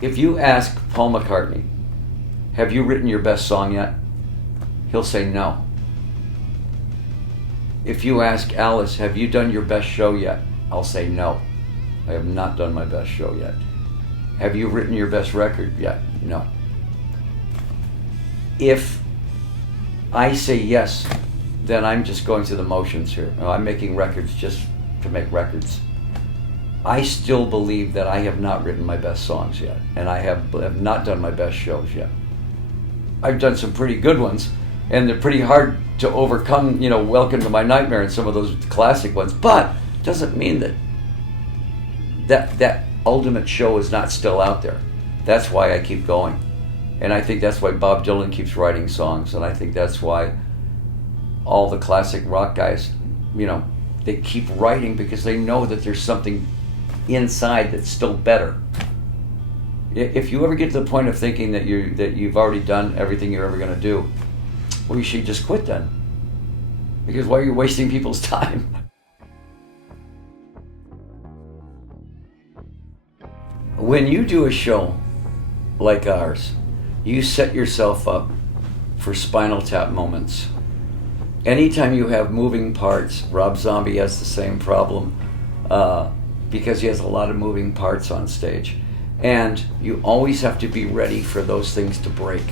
If you ask Paul McCartney, have you written your best song yet? He'll say no. If you ask Alice, have you done your best show yet? I'll say no. I have not done my best show yet. Have you written your best record yet? No. If I say yes, then I'm just going through the motions here. I'm making records just to make records. I still believe that I have not written my best songs yet, and I have not done my best shows yet. I've done some pretty good ones, and they're pretty hard to overcome, Welcome to My Nightmare and some of those classic ones, but it doesn't mean that ultimate show is not still out there. That's why I keep going. And I think that's why Bob Dylan keeps writing songs, and I think that's why all the classic rock guys, they keep writing because they know that there's something inside that's still better. If you ever get to the point of thinking that you've already done everything you're ever going to do, well, you should just quit then. Because why are you wasting people's time? When you do a show like ours, you set yourself up for Spinal Tap moments. Anytime you have moving parts, Rob Zombie has the same problem because he has a lot of moving parts on stage. And you always have to be ready for those things to break.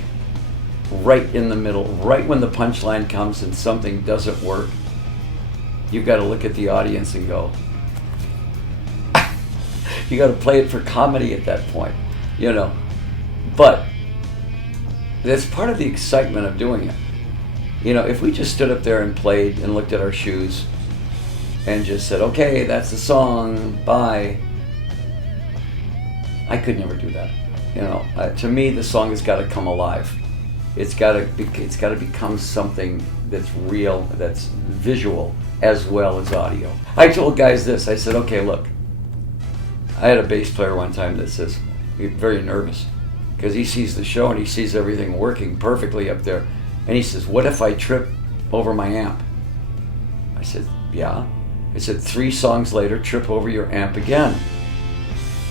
Right in the middle, right when the punchline comes and something doesn't work, you've got to look at the audience and go, you got to play it for comedy at that point, But that's part of the excitement of doing it. If we just stood up there and played and looked at our shoes and just said, okay, that's the song, bye, I could never do that. To me, the song has got to come alive. It's got to become something that's real, that's visual as well as audio. I told guys this. I said, okay, look. I had a bass player one time that says he's very nervous because he sees the show and he sees everything working perfectly up there, and he says, "What if I trip over my amp?" I said, "Yeah." I said, 3 songs later, trip over your amp again.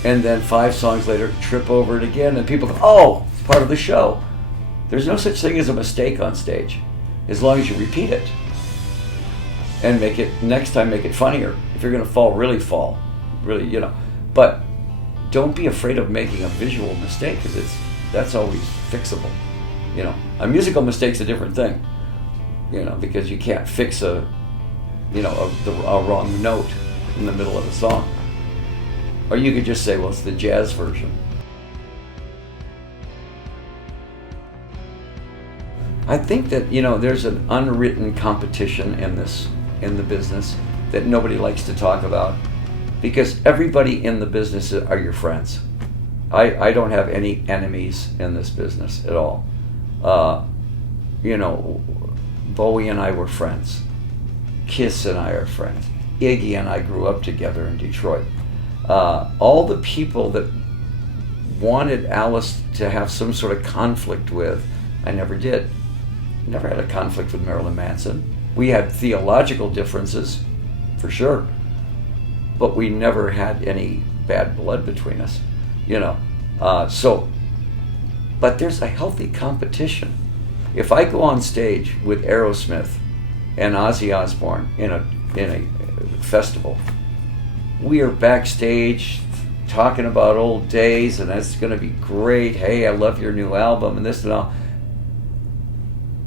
And then 5 songs later, trip over it again. And people go, oh, it's part of the show. There's no such thing as a mistake on stage, as long as you repeat it. And next time make it funnier. If you're going to fall, really, But don't be afraid of making a visual mistake, because that's always fixable. A musical mistake's a different thing, because you can't fix a wrong note in the middle of a song. Or you could just say, well, it's the jazz version. I think that, there's an unwritten competition in the business that nobody likes to talk about, because everybody in the business are your friends. I don't have any enemies in this business at all. Bowie and I were friends. Kiss and I are friends. Iggy and I grew up together in Detroit. All the people that wanted Alice to have some sort of conflict with, I never did. Never had a conflict with Marilyn Manson. We had theological differences, for sure, but we never had any bad blood between us, but there's a healthy competition. If I go on stage with Aerosmith and Ozzy Osbourne in a festival, we are backstage talking about old days, and that's going to be great. Hey, I love your new album and this and all.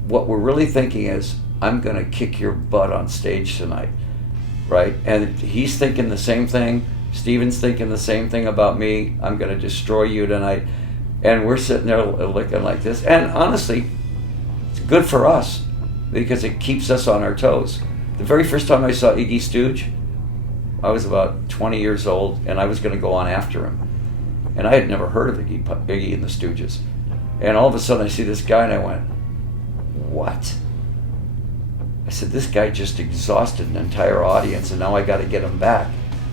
What we're really thinking is, I'm going to kick your butt on stage tonight, right? And he's thinking the same thing. Steven's thinking the same thing about me. I'm going to destroy you tonight. And we're sitting there looking like this. And honestly, it's good for us because it keeps us on our toes. The very first time I saw Iggy Stooge, I was about 20 years old, and I was going to go on after him. And I had never heard of Iggy and the Stooges. And all of a sudden I see this guy, and I went, what? I said, this guy just exhausted an entire audience, and now I got to get him back.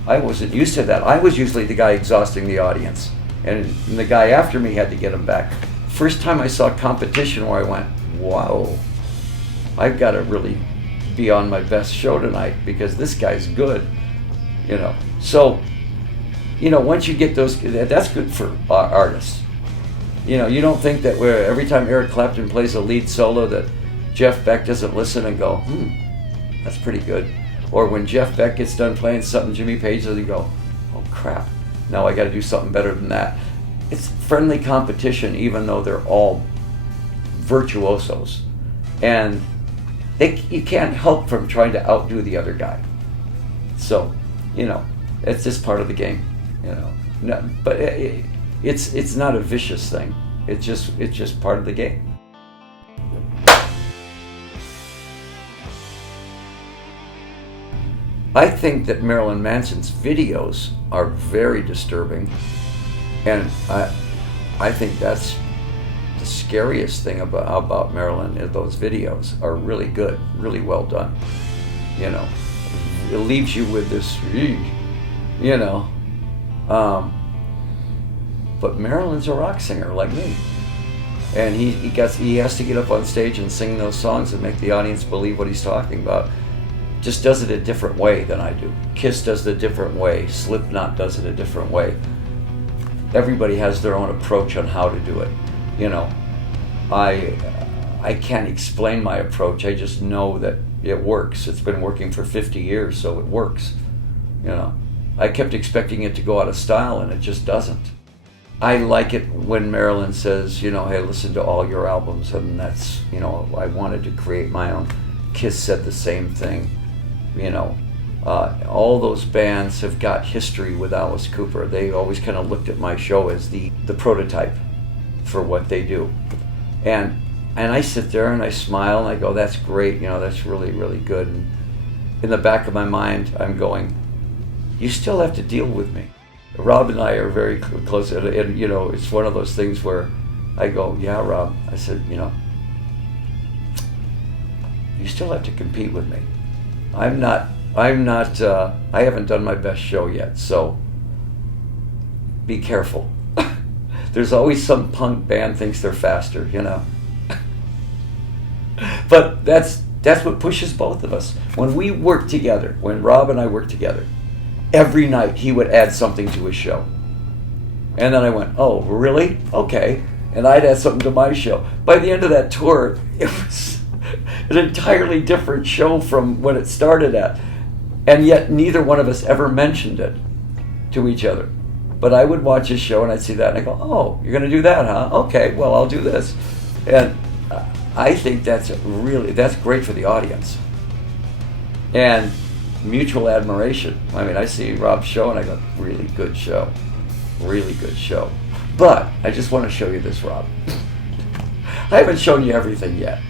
I wasn't used to that. I was usually the guy exhausting the audience, and the guy after me had to get him back. First time I saw competition where I went, wow, I've got to really be on my best show tonight because this guy's good, So once you get those, that's good for artists. You don't think that every time Eric Clapton plays a lead solo that Jeff Beck doesn't listen and go, that's pretty good. Or when Jeff Beck gets done playing something Jimmy Page does, you go, oh crap, now I got to do something better than that. It's friendly competition, even though they're all virtuosos. And you can't help from trying to outdo the other guy. So, it's just part of the game, No, but it's not a vicious thing. It's just part of the game. I think that Manson's videos are very disturbing, and I think that's the scariest thing about Marilyn. Is those videos are really good, really well done. It leaves you with this, but Marilyn's a rock singer like me, and he has to get up on stage and sing those songs and make the audience believe what he's talking about. Just does it a different way than I do. Kiss does it a different way. Slipknot does it a different way. Everybody has their own approach on how to do it. I can't explain my approach. I just know that it works. It's been working for 50 years, so it works. I kept expecting it to go out of style, and it just doesn't. I like it when Marilyn says, hey, listen to all your albums, and that's, I wanted to create my own. Kiss said the same thing. All those bands have got history with Alice Cooper. They always kind of looked at my show as the prototype for what they do. And I sit there and I smile and I go, that's great, that's really, really good. And in the back of my mind, I'm going, you still have to deal with me. Rob and I are very close, and it's one of those things where I go, yeah, Rob, I said, you still have to compete with me. I haven't done my best show yet, so be careful. There's always some punk band thinks they're faster, But that's what pushes both of us. When we work together, when Rob and I work together, every night he would add something to his show. And then I went, oh, really? Okay. And I'd add something to my show. By the end of that tour, it was an entirely different show from what it started at. And yet neither one of us ever mentioned it to each other. But I would watch his show and I'd see that and I go, oh, you're going to do that, huh? Okay, well, I'll do this. And I think that's great for the audience. And mutual admiration. I mean, I see Rob's show and I go, really good show. Really good show. But I just want to show you this, Rob. I haven't shown you everything yet.